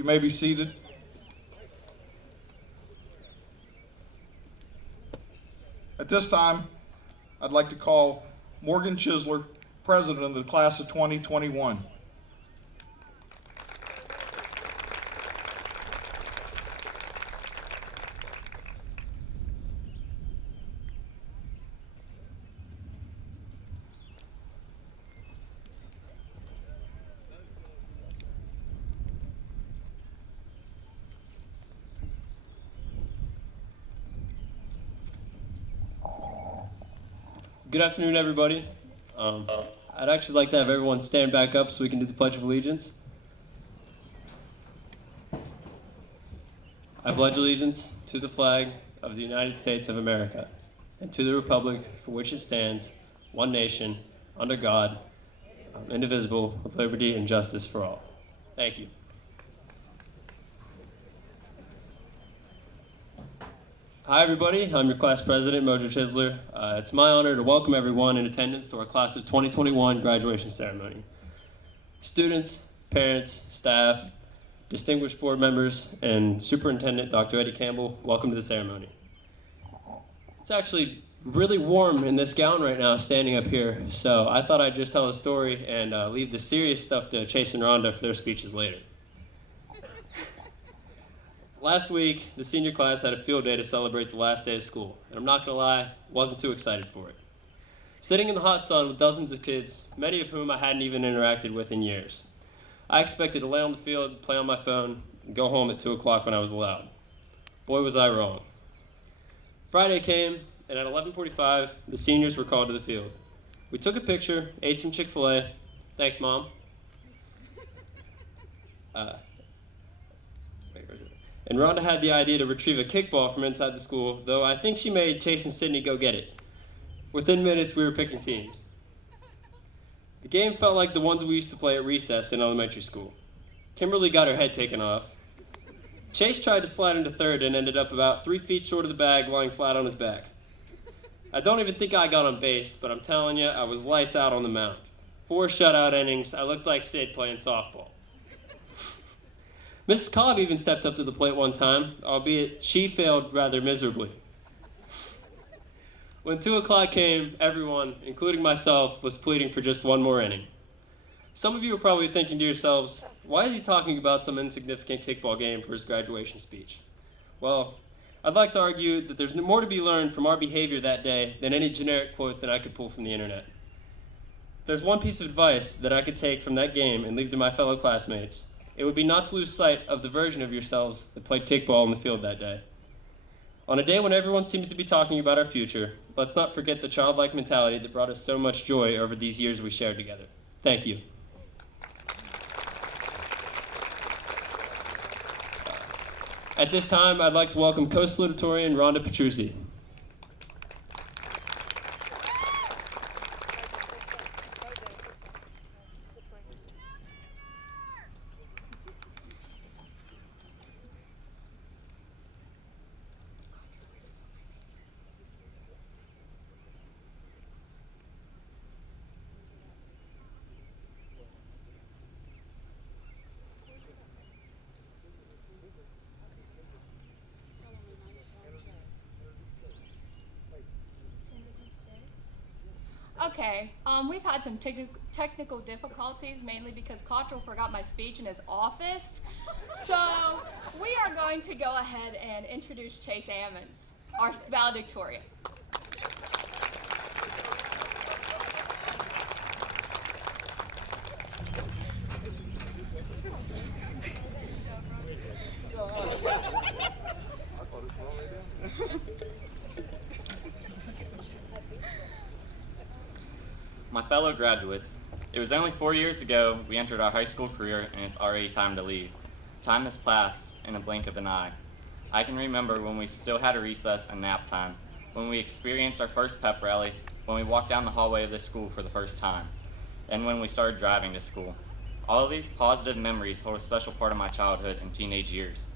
You may be seated. At this time, I'd like to call Morgan Chisler, President of the Class of 2021. Good afternoon, everybody. I'd actually like to have everyone stand back up so we can do the Pledge of Allegiance. I pledge allegiance to the flag of the United States of America and to the republic for which it stands, one nation, under God, indivisible, with liberty and justice for all. Thank you. Hi, everybody. I'm your class president, Mojo Chisler. It's my honor to welcome everyone in attendance to our class of 2021 graduation ceremony. Students, parents, staff, distinguished board members, and Superintendent Dr. Eddie Campbell, welcome to the ceremony. It's actually really warm in this gown right now, standing up here, so I thought I'd just tell a story and leave the serious stuff to Chase and Rhonda for their speeches later. Last week, the senior class had a field day to celebrate the last day of school, and I'm not gonna lie, wasn't too excited for it. Sitting in the hot sun with dozens of kids, many of whom I hadn't even interacted with in years. I expected to lay on the field, play on my phone, and go home at 2 o'clock when I was allowed. Boy, was I wrong. Friday came, and at 11:45, the seniors were called to the field. We took a picture, ate some Chick-fil-A. Thanks, Mom. And Rhonda had the idea to retrieve a kickball from inside the school, though I think she made Chase and Sydney go get it. Within minutes, we were picking teams. The game felt like the ones we used to play at recess in elementary school. Kimberly got her head taken off. Chase tried to slide into third and ended up about 3 feet short of the bag, lying flat on his back. I don't even think I got on base, but I'm telling you, I was lights out on the mound. 4 shutout innings, I looked like Sid playing softball. Mrs. Cobb even stepped up to the plate one time, albeit she failed rather miserably. When 2 o'clock came, everyone, including myself, was pleading for just one more inning. Some of you are probably thinking to yourselves, why is he talking about some insignificant kickball game for his graduation speech? Well, I'd like to argue that there's more to be learned from our behavior that day than any generic quote that I could pull from the internet. If there's one piece of advice that I could take from that game and leave to my fellow classmates, it would be not to lose sight of the version of yourselves that played kickball on the field that day. On a day when everyone seems to be talking about our future, let's not forget the childlike mentality that brought us so much joy over these years we shared together. Thank you. At this time, I'd like to welcome co-salutatorian Rhonda Petrucci. Okay, we've had some technical difficulties, mainly because Cottrell forgot my speech in his office. So we are going to go ahead and introduce Chase Ammons, our valedictorian. My fellow graduates, it was only 4 years ago we entered our high school career, and it's already time to leave. Time has passed in a blink of an eye. I can remember when we still had a recess and nap time, when we experienced our first pep rally, when we walked down the hallway of this school for the first time, and when we started driving to school. All of these positive memories hold a special part of my childhood and teenage years.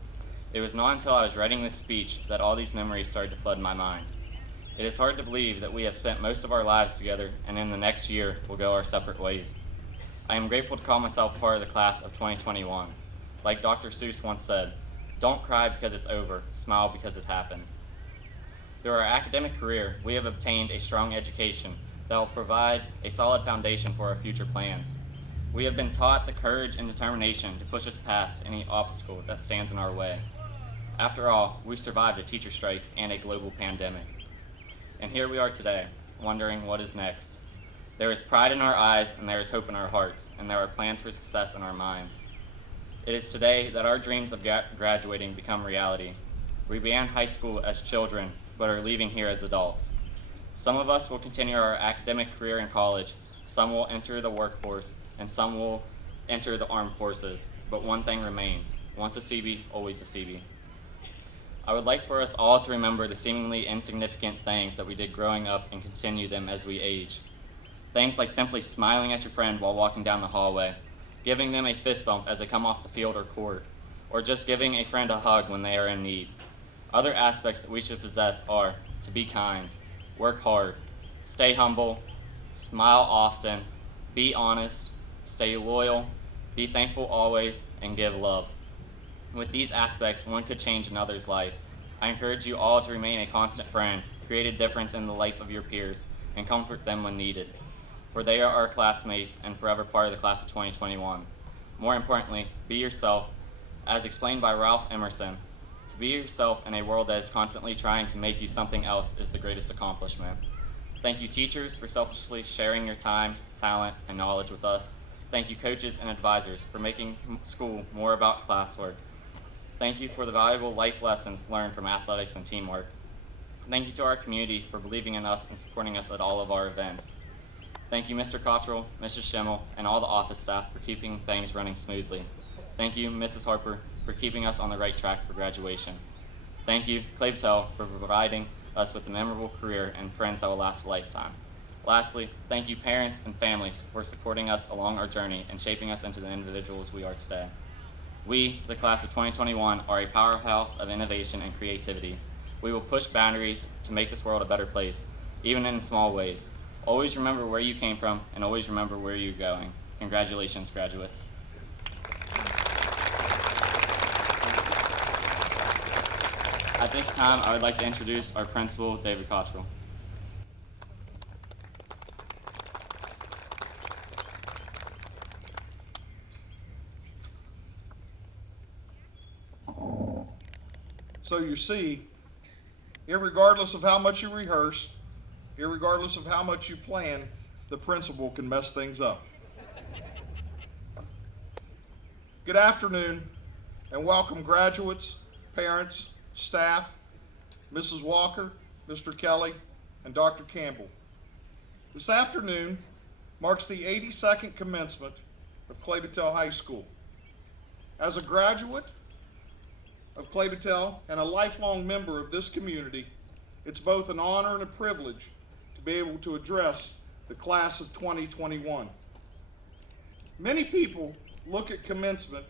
It was not until I was writing this speech that all these memories started to flood my mind. It is hard to believe that we have spent most of our lives together, and in the next year, we'll go our separate ways. I am grateful to call myself part of the class of 2021. Like Dr. Seuss once said, "Don't cry because it's over, smile because it happened." Through our academic career, we have obtained a strong education that will provide a solid foundation for our future plans. We have been taught the courage and determination to push us past any obstacle that stands in our way. After all, we survived a teacher strike and a global pandemic. And here we are today, wondering what is next. There is pride in our eyes, and there is hope in our hearts, and there are plans for success in our minds. It is today that our dreams of graduating become reality. We began high school as children, but are leaving here as adults. Some of us will continue our academic career in college, some will enter the workforce, and some will enter the armed forces. But one thing remains: once a CB, always a CB. I would like for us all to remember the seemingly insignificant things that we did growing up and continue them as we age. Things like simply smiling at your friend while walking down the hallway, giving them a fist bump as they come off the field or court, or just giving a friend a hug when they are in need. Other aspects that we should possess are to be kind, work hard, stay humble, smile often, be honest, stay loyal, be thankful always, and give love. With these aspects, one could change another's life. I encourage you all to remain a constant friend, create a difference in the life of your peers, and comfort them when needed. For they are our classmates and forever part of the class of 2021. More importantly, be yourself. As explained by Ralph Emerson, to be yourself in a world that is constantly trying to make you something else is the greatest accomplishment. Thank you, teachers, for selflessly sharing your time, talent, and knowledge with us. Thank you, coaches and advisors, for making school more about classwork. Thank you for the valuable life lessons learned from athletics and teamwork. Thank you to our community for believing in us and supporting us at all of our events. Thank you, Mr. Cottrell, Mrs. Schimmel, and all the office staff for keeping things running smoothly. Thank you, Mrs. Harper, for keeping us on the right track for graduation. Thank you, Clay-Battelle, for providing us with a memorable career and friends that will last a lifetime. Lastly, thank you, parents and families, for supporting us along our journey and shaping us into the individuals we are today. We, the class of 2021, are a powerhouse of innovation and creativity. We will push boundaries to make this world a better place, even in small ways. Always remember where you came from, and always remember where you're going. Congratulations, graduates. At this time, I would like to introduce our principal, David Cottrell. So you see, irregardless of how much you rehearse, irregardless of how much you plan, the principal can mess things up. Good afternoon, and welcome graduates, parents, staff, Mrs. Walker, Mr. Kelly, and Dr. Campbell. This afternoon marks the 82nd commencement of Clay-Battelle High School. As a graduate of Clay-Battelle and a lifelong member of this community, it's both an honor and a privilege to be able to address the class of 2021. Many people look at commencement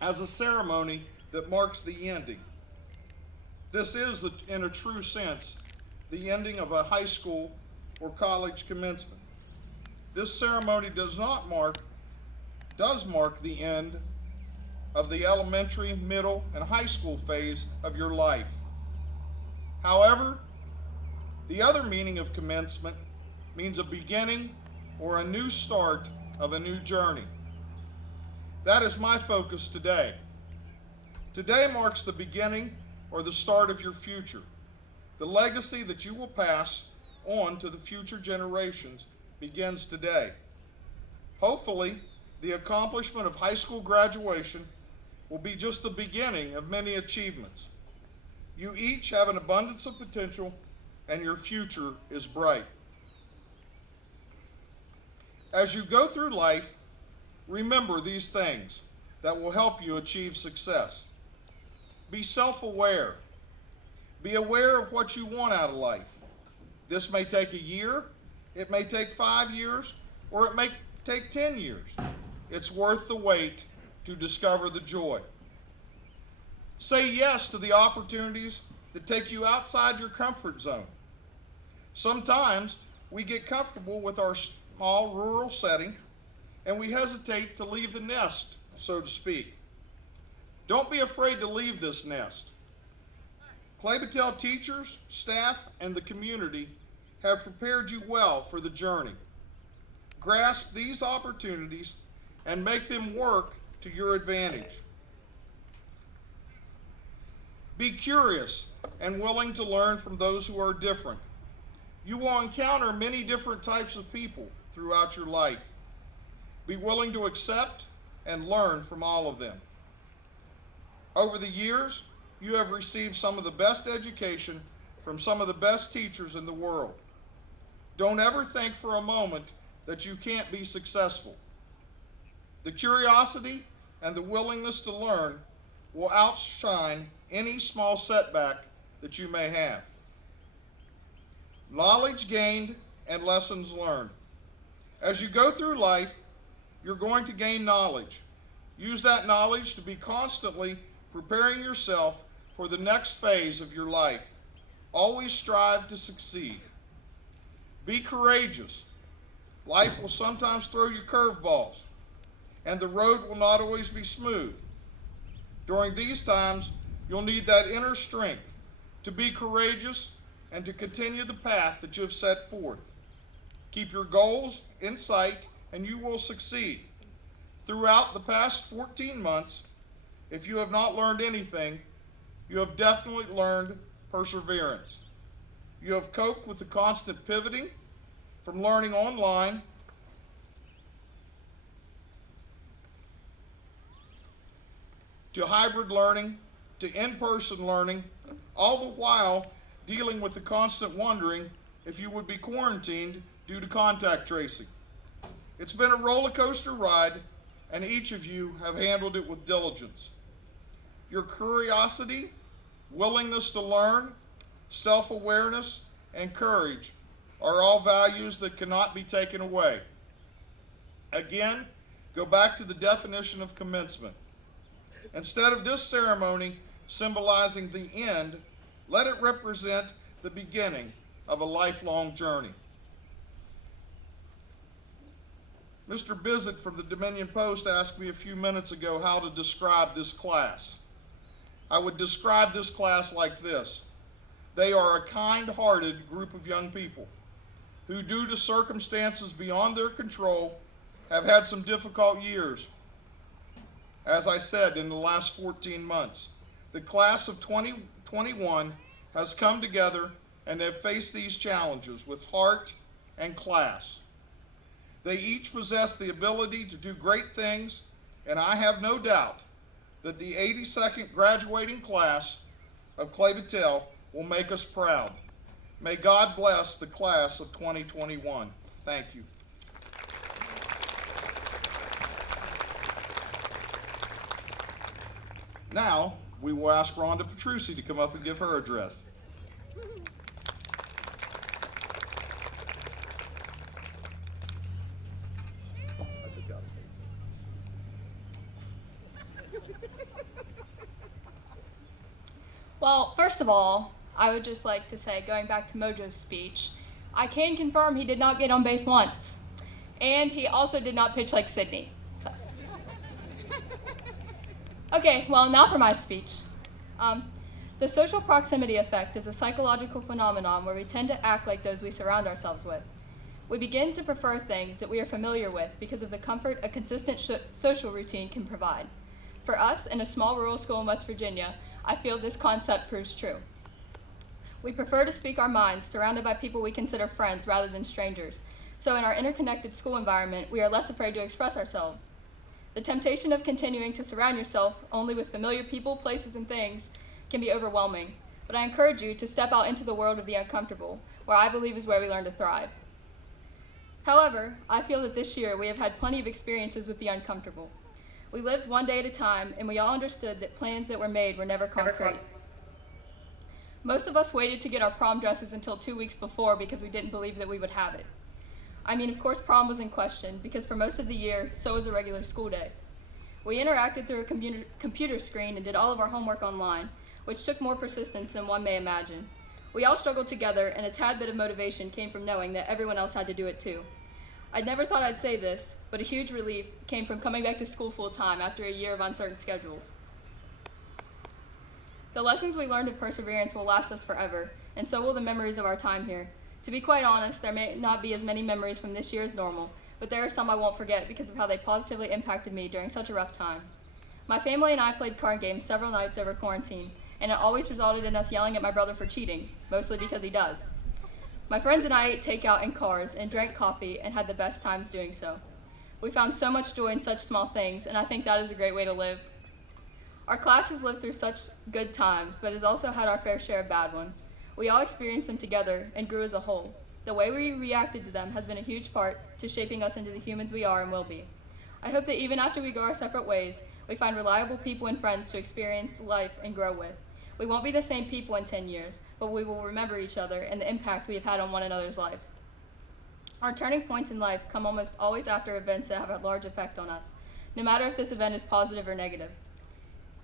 as a ceremony that marks the ending. This is, in a true sense, the ending of a high school or college commencement. This ceremony does mark the end of the elementary, middle, and high school phase of your life. However, the other meaning of commencement means a beginning or a new start of a new journey. That is my focus today. Today marks the beginning or the start of your future. The legacy that you will pass on to the future generations begins today. Hopefully, the accomplishment of high school graduation will be just the beginning of many achievements. You each have an abundance of potential, and your future is bright. As you go through life, remember these things that will help you achieve success. Be self-aware. Be aware of what you want out of life. This may take a year, it may take 5 years, or it may take 10 years. It's worth the wait to discover the joy. Say yes to the opportunities that take you outside your comfort zone. Sometimes we get comfortable with our small rural setting and we hesitate to leave the nest, so to speak. Don't be afraid to leave this nest. Clay-Battelle teachers, staff, and the community have prepared you well for the journey. Grasp these opportunities and make them work to your advantage. Be curious and willing to learn from those who are different. You will encounter many different types of people throughout your life. Be willing to accept and learn from all of them. Over the years, you have received some of the best education from some of the best teachers in the world. Don't ever think for a moment that you can't be successful. The curiosity and the willingness to learn will outshine any small setback that you may have. Knowledge gained and lessons learned. As you go through life, you're going to gain knowledge. Use that knowledge to be constantly preparing yourself for the next phase of your life. Always strive to succeed. Be courageous. Life will sometimes throw you curveballs, and the road will not always be smooth. During these times, you'll need that inner strength to be courageous and to continue the path that you have set forth. Keep your goals in sight, and you will succeed. Throughout the past 14 months, if you have not learned anything, you have definitely learned perseverance. You have coped with the constant pivoting from learning online to hybrid learning to in-person learning, all the while dealing with the constant wondering if you would be quarantined due to contact tracing. It's been a roller coaster ride, and each of you have handled it with diligence. Your curiosity, willingness to learn, self-awareness, and courage are all values that cannot be taken away. Again, go back to the definition of commencement. Instead of this ceremony symbolizing the end, let it represent the beginning of a lifelong journey. Mr. Bizzett from the Dominion Post asked me a few minutes ago how to describe this class. I would describe this class like this. They are a kind-hearted group of young people who, due to circumstances beyond their control, have had some difficult years. As I said, in the last 14 months, the class of 2021 has come together and have faced these challenges with heart and class. They each possess the ability to do great things, and I have no doubt that the 82nd graduating class of Clay-Battelle will make us proud. May God bless the class of 2021. Thank you. Now, we will ask Rhonda Petrucci to come up and give her address. Well, first of all, I would just like to say, going back to Mojo's speech, I can confirm he did not get on base once. And he also did not pitch like Sydney. So. Okay, well, now for my speech. The social proximity effect is a psychological phenomenon where we tend to act like those we surround ourselves with. We begin to prefer things that we are familiar with because of the comfort a consistent social routine can provide. For us, in a small rural school in West Virginia, I feel this concept proves true. We prefer to speak our minds surrounded by people we consider friends rather than strangers. So in our interconnected school environment, we are less afraid to express ourselves. The temptation of continuing to surround yourself only with familiar people, places, and things can be overwhelming. But I encourage you to step out into the world of the uncomfortable, where I believe is where we learn to thrive. However, I feel that this year we have had plenty of experiences with the uncomfortable. We lived one day at a time, and we all understood that plans that were made were never concrete. Most of us waited to get our prom dresses until 2 weeks before because we didn't believe that we would have it. I mean, of course, prom was in question, because for most of the year, so was a regular school day. We interacted through a computer screen and did all of our homework online, which took more persistence than one may imagine. We all struggled together, and a tad bit of motivation came from knowing that everyone else had to do it too. I never thought I'd say this, but a huge relief came from coming back to school full time after a year of uncertain schedules. The lessons we learned of perseverance will last us forever, and so will the memories of our time here. To be quite honest, there may not be as many memories from this year as normal, but there are some I won't forget because of how they positively impacted me during such a rough time. My family and I played card games several nights over quarantine, and it always resulted in us yelling at my brother for cheating, mostly because he does. My friends and I ate takeout in cars and drank coffee and had the best times doing so. We found so much joy in such small things, and I think that is a great way to live. Our class has lived through such good times, but has also had our fair share of bad ones. We all experienced them together and grew as a whole. The way we reacted to them has been a huge part to shaping us into the humans we are and will be. I hope that even after we go our separate ways, we find reliable people and friends to experience life and grow with. We won't be the same people in 10 years, but we will remember each other and the impact we have had on one another's lives. Our turning points in life come almost always after events that have a large effect on us, no matter if this event is positive or negative.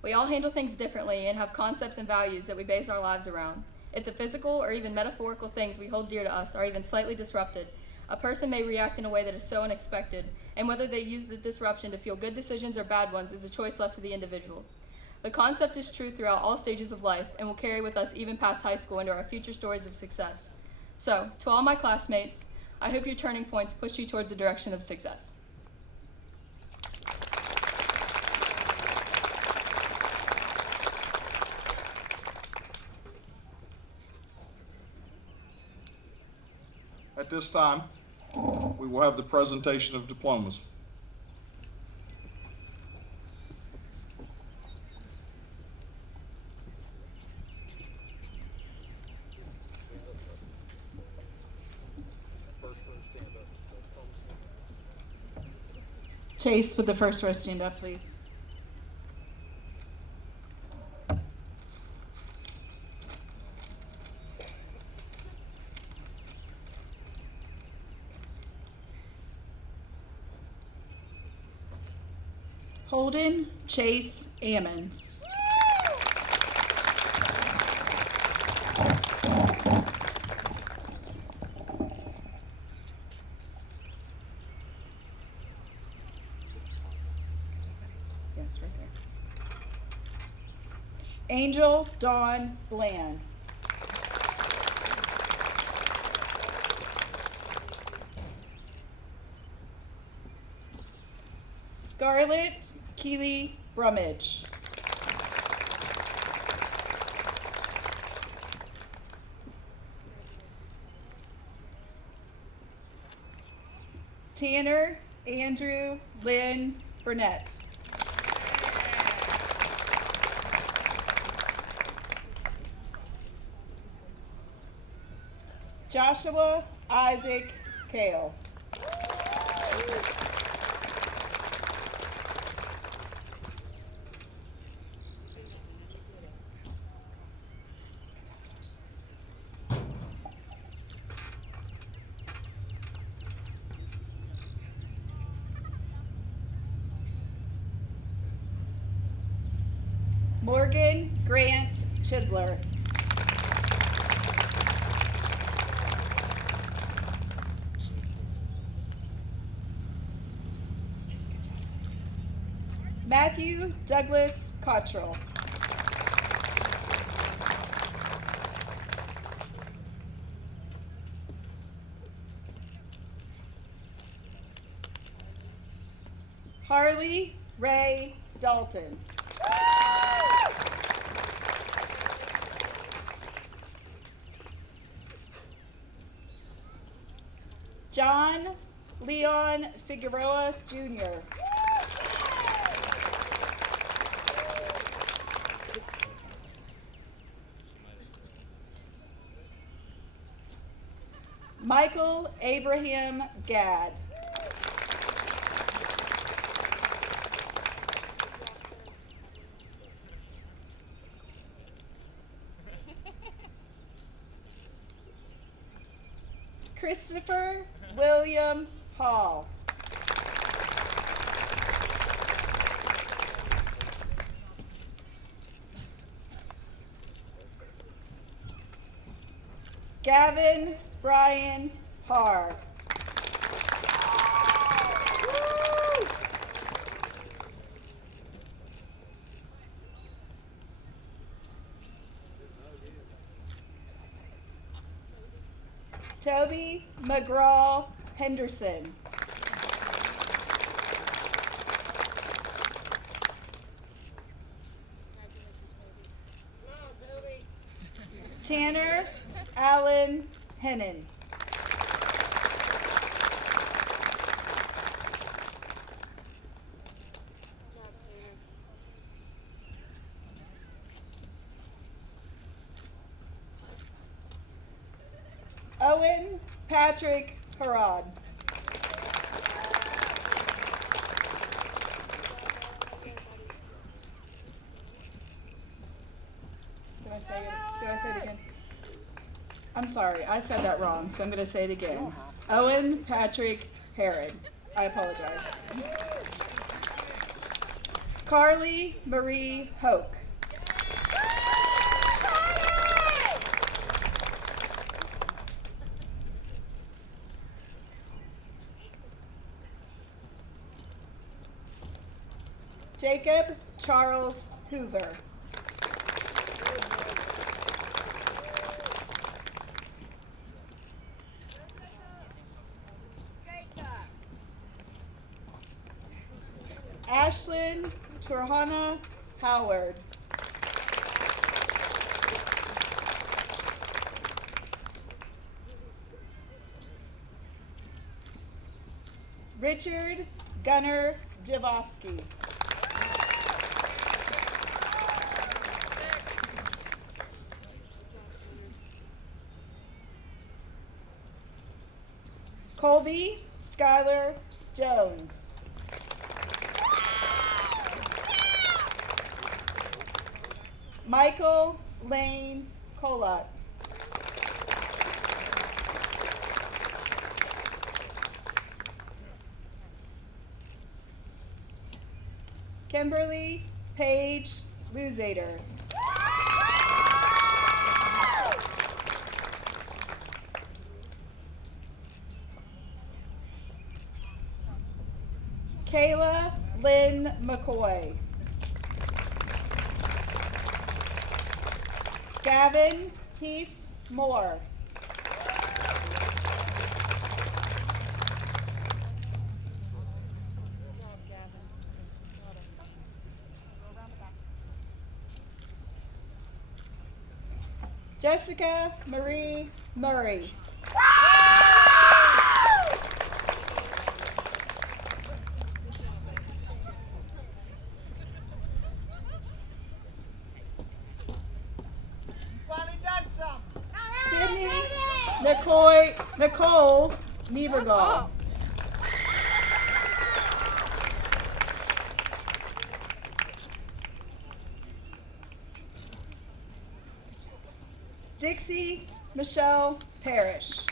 We all handle things differently and have concepts and values that we base our lives around. If the physical or even metaphorical things we hold dear to us are even slightly disrupted, a person may react in a way that is so unexpected, and whether they use the disruption to feel good decisions or bad ones is a choice left to the individual. The concept is true throughout all stages of life and will carry with us even past high school into our future stories of success. So, to all my classmates, I hope your turning points push you towards the direction of success. At this time, we will have the presentation of diplomas. Chase, would the first row stand up, please? Holden Chase Ammons. Yes, right there. Angel Dawn Bland. Scarlett Keely Brummage. Tanner Andrew Lynn Burnett. Joshua Isaac Kale. Morgan Grant Chisler. Matthew Douglas Cottrell. Harley Ray Dalton. John Leon Figueroa Jr. Michael Abraham Gadd. Christopher William Hall. Gavin Brian Harr. Toby McGraw Henderson. Tanner Allen Hennon. Owen Patrick Harrod. Did I say it again? I'm sorry, I said that wrong, so I'm going to say it again. Owen Patrick Harrod. I apologize. Carly Marie Hoke. Jacob Charles Hoover. Ashlyn Turhana Howard. Richard Gunnar Javosky. Colby Skylar Jones. Michael Lane Colott. Kimberly Paige Luzader. Kayla Lynn McCoy. Gavin Heath Moore. Jessica Marie Murray. Sydney Nicole Niebergall. Dixie Michelle Parrish.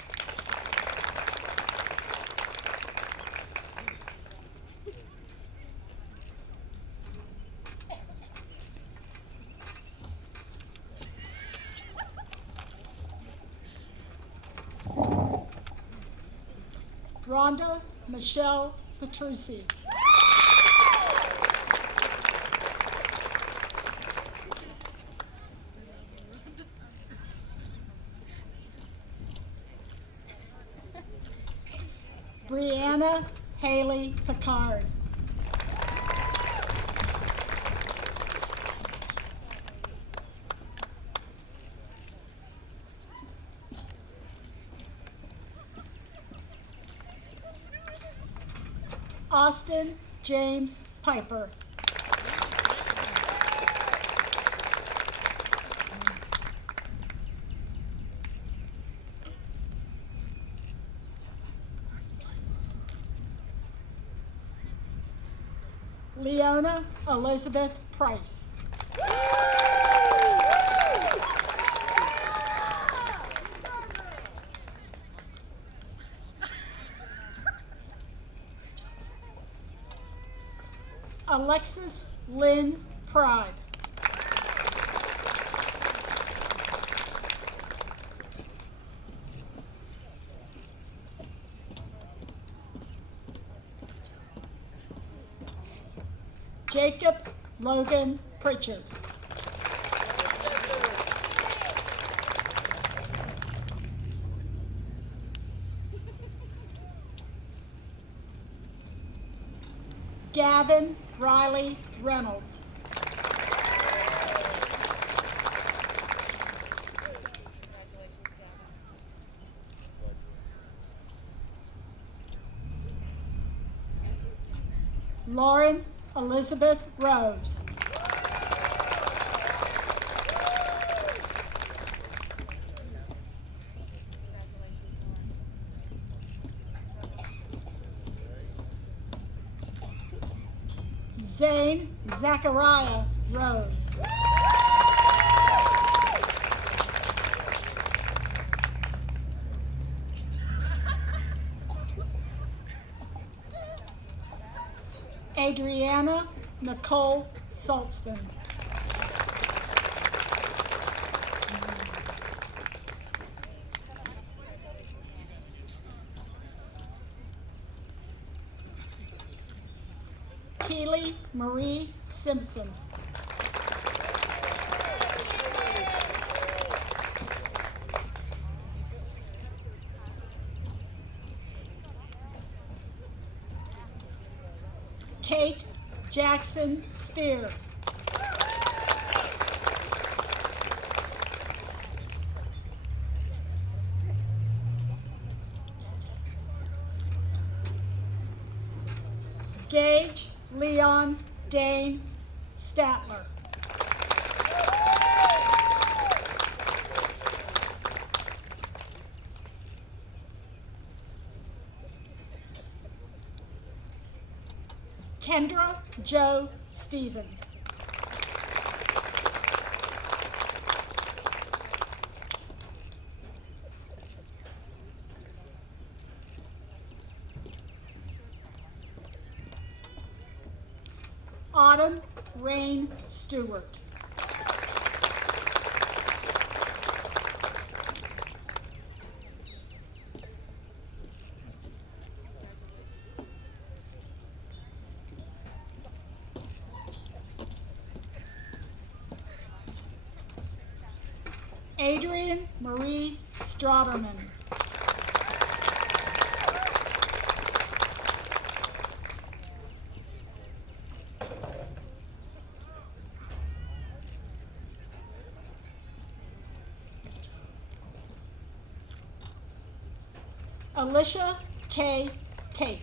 Rhonda Michelle Petrucci. Brianna Haley Picard. Austin James Piper. Leona Elizabeth Price. Alexis Lynn Pride. Jacob Logan Pritchard. Gavin Riley Reynolds. Lauren Elizabeth Rose. Zane Zachariah Rose. Adriana Nicole Saltzman. Keely Marie Simpson. Kate Jackson Spears. Gage Leon Dane Statler. Kendra Joe Stevens. Autumn Rain Stewart. Adrian Marie Strotterman. Alicia K. Tate.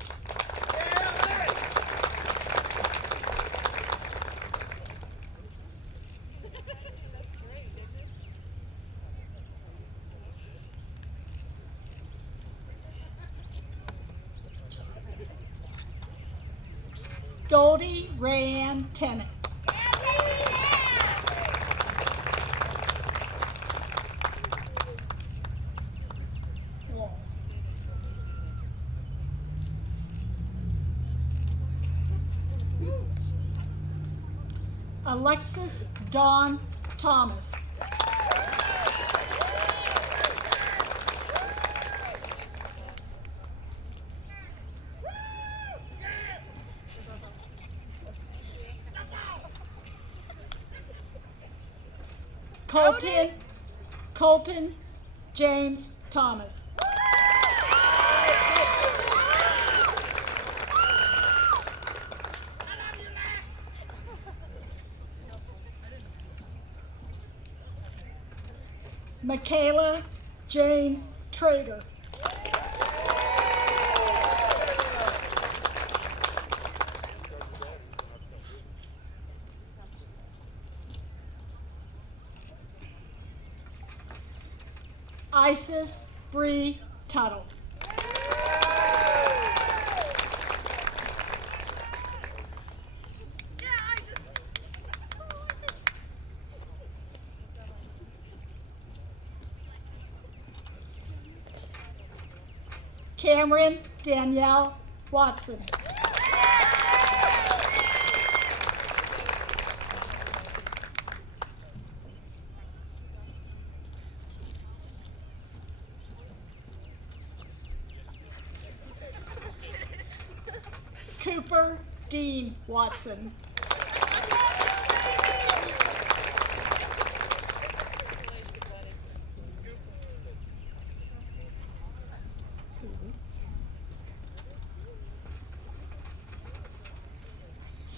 Goldie Rayanne Tennant. Alexis Dawn Thomas. Colton James Thomas. Michaela Jane Trader. Isis Bree Tuttle. Cameron Danielle Watson. Cooper Dean Watson.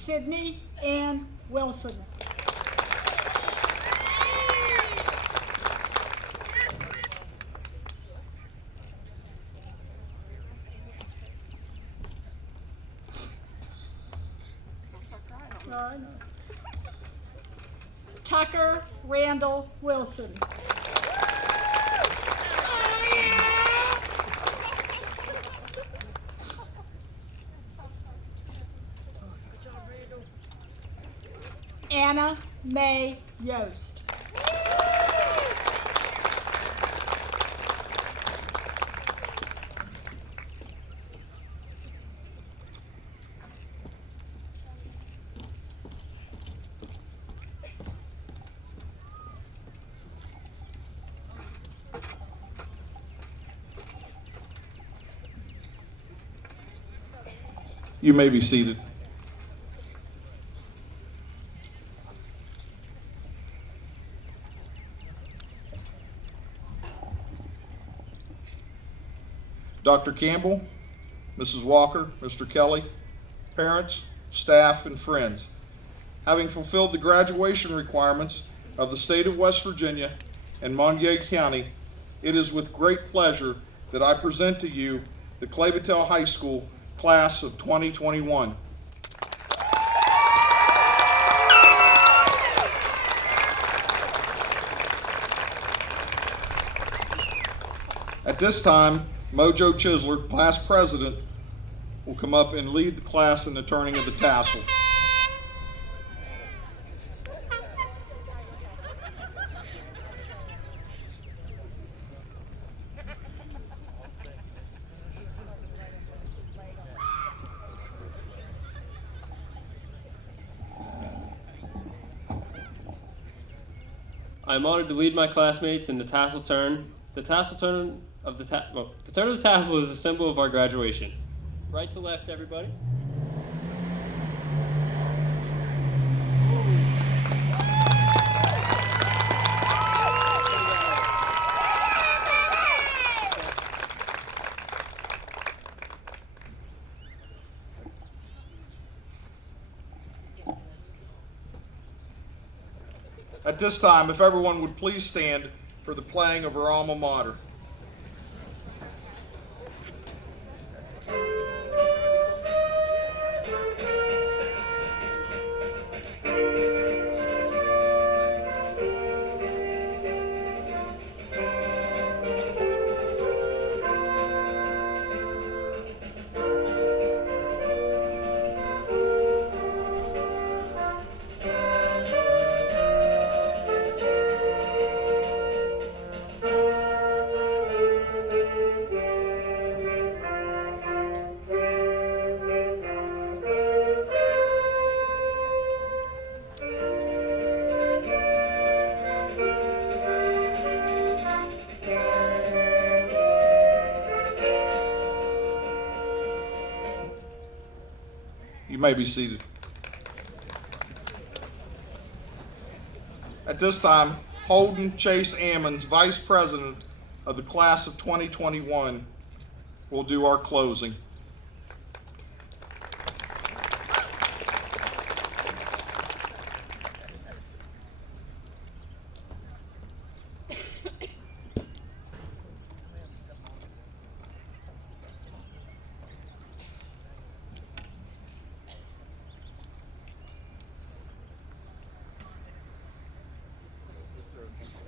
Sydney Ann Wilson. Tucker Randall Wilson. Anna Mae Yost. You may be seated. Dr. Campbell, Mrs. Walker, Mr. Kelly, parents, staff, and friends, having fulfilled the graduation requirements of the state of West Virginia and Montague County, it is with great pleasure that I present to you the Clay-Battelle High School class of 2021. At this time, Mojo Chisler, class president, will come up and lead the class in the turning of the tassel. I am honored to lead my classmates in the tassel turn. The turn of the tassel is a symbol of our graduation. Right to left, everybody. At this time, if everyone would please stand for the playing of our alma mater. You may be seated. At this time, Holden Chase Ammons, Vice President of the class of 2021, will do our closing.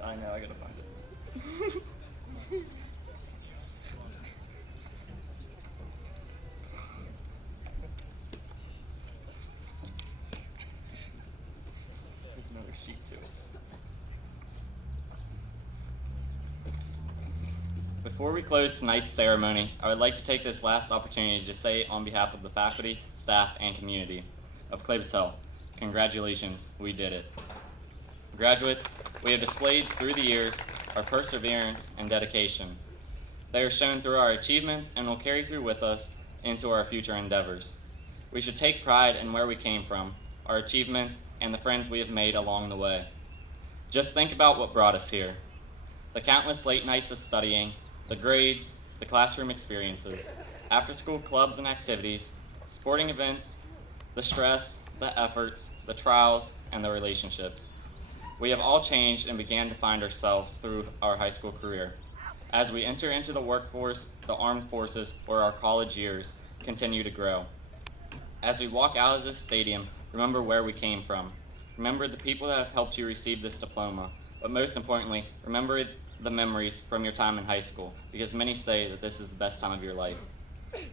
I know, I gotta find it. There's another sheet to it. Before we close tonight's ceremony, I would like to take this last opportunity to say on behalf of the faculty, staff, and community of Clay-Battelle, congratulations, we did it. Graduates, we have displayed through the years our perseverance and dedication. They are shown through our achievements and will carry through with us into our future endeavors. We should take pride in where we came from, our achievements, and the friends we have made along the way. Just think about what brought us here. The countless late nights of studying, the grades, the classroom experiences, after-school clubs and activities, sporting events, the stress, the efforts, the trials, and the relationships. We have all changed and began to find ourselves through our high school career. As we enter into the workforce, the armed forces, or our college years continue to grow. As we walk out of this stadium, remember where we came from. Remember the people that have helped you receive this diploma, but most importantly, remember the memories from your time in high school, because many say that this is the best time of your life.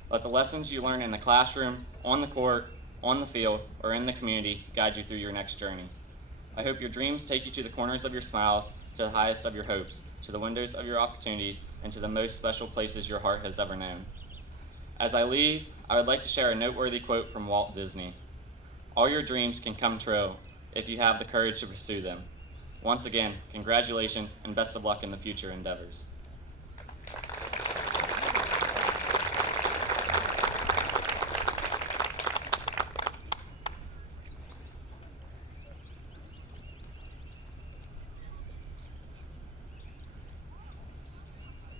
Let the lessons you learn in the classroom, on the court, on the field, or in the community guide you through your next journey. I hope your dreams take you to the corners of your smiles, to the highest of your hopes, to the windows of your opportunities, and to the most special places your heart has ever known. As I leave, I would like to share a noteworthy quote from Walt Disney. All your dreams can come true if you have the courage to pursue them. Once again, congratulations and best of luck in the future endeavors.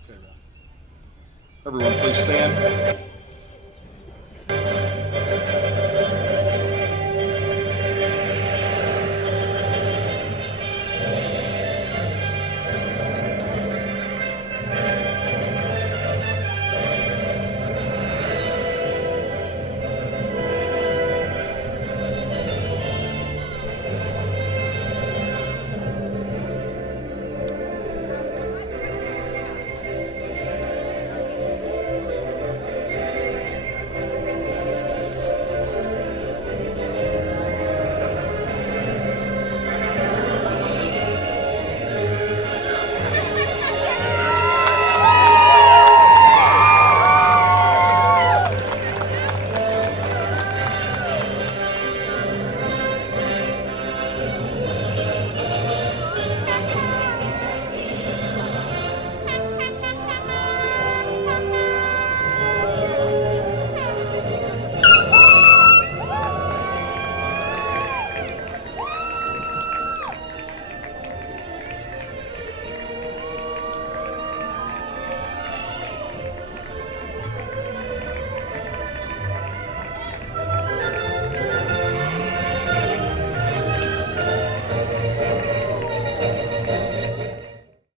Okay, everyone please stand.